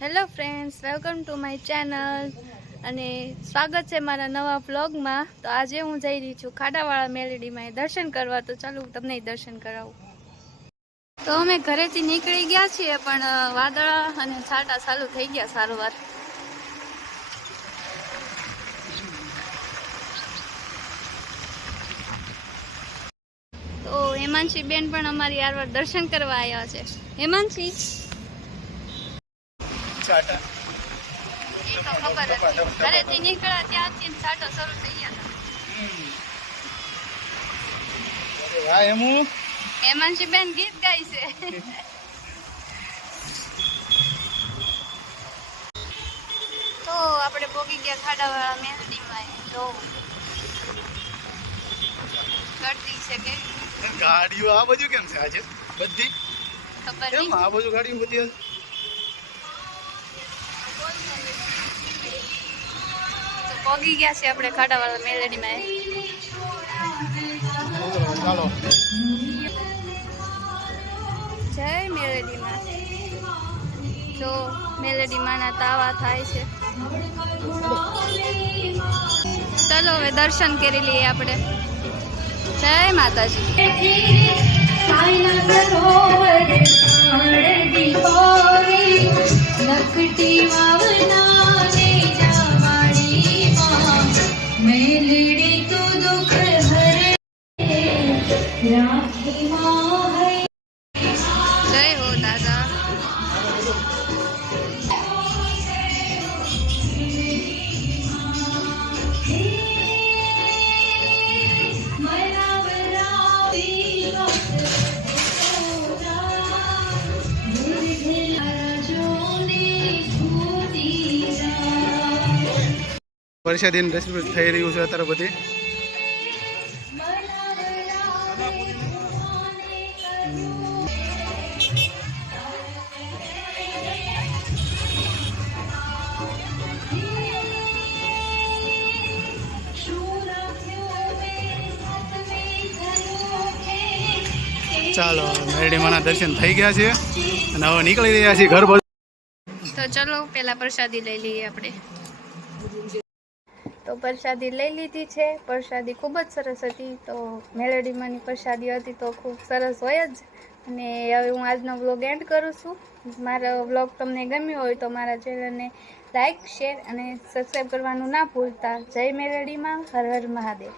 Hello friends, welcome to my channel અને સ્વાગત છે મારા નવા વ્લોગમાં। તો આજે હું જઈ રહી છું ખાડાવાળા મેલડીમાં દર્શન કરવા। તો ચાલો હું તમને દર્શન કરાવું। તો અમે ઘરેથી નીકળી ગયા છીએ, પણ વાદળા અને છાંટા ચાલુ થઈ ગયા સારોવાર। તો હેમાંશી બેન પણ અમારી યાર દર્શન કરવા આવ્યા છે। હેમાંશી છાટા એ તો ખબર હતી, ઘરેથી નીકળ્યા ત્યાંથી છાંટા શરૂ થઈ ગયા હતા। વાહ હેમુ, હેમાંશી બેન ગીત ગાય છે। તો આપણે પોગી ગયા ખાડાવાળા મેલડીમાં। જો ગળતી છે કે ગાડીઓ આ બાજુ કેમ છે આજે બધી? ખબર કેમ નહીં। આ બાજુ ગાડીઓ બધી? તો પોગી ગયા છે આપણે ખાડાવાળા મેલડીમાં। ચાલો જય મેલડીમાં। જો મેલડીમાંના તાવા થાય છે। ચાલો હવે દર્શન કરી લઈએ આપણે। જય માતાજી। જય હો દાદા। પરસાદીનું રસમ થઈ રહ્યું છે અત્યારે બધી। ચાલો મેરડીમાંના દર્શન થઈ ગયા છે અને હવે નીકળી રહ્યા છીએ ઘર બાજુ। તો ચલો પેલા પ્રસાદી લઈ લઈએ આપણે। તો પ્રસાદી લઈ લીધી છે। પ્રસાદી ખૂબ જ સરસ હતી। તો મેલડીમાંની પ્રસાદી હતી તો ખૂબ સરસ હોય જ। અને હવે હું આજનો વ્લોગ એન્ડ કરું છું। મારો વ્લોગ તમને ગમ્યો હોય તો મારા ચેનલને લાઈક, શેર અને સબસ્ક્રાઈબ કરવાનું ના ભૂલતા। જય મેલડીમાં, હર હર મહાદેવ।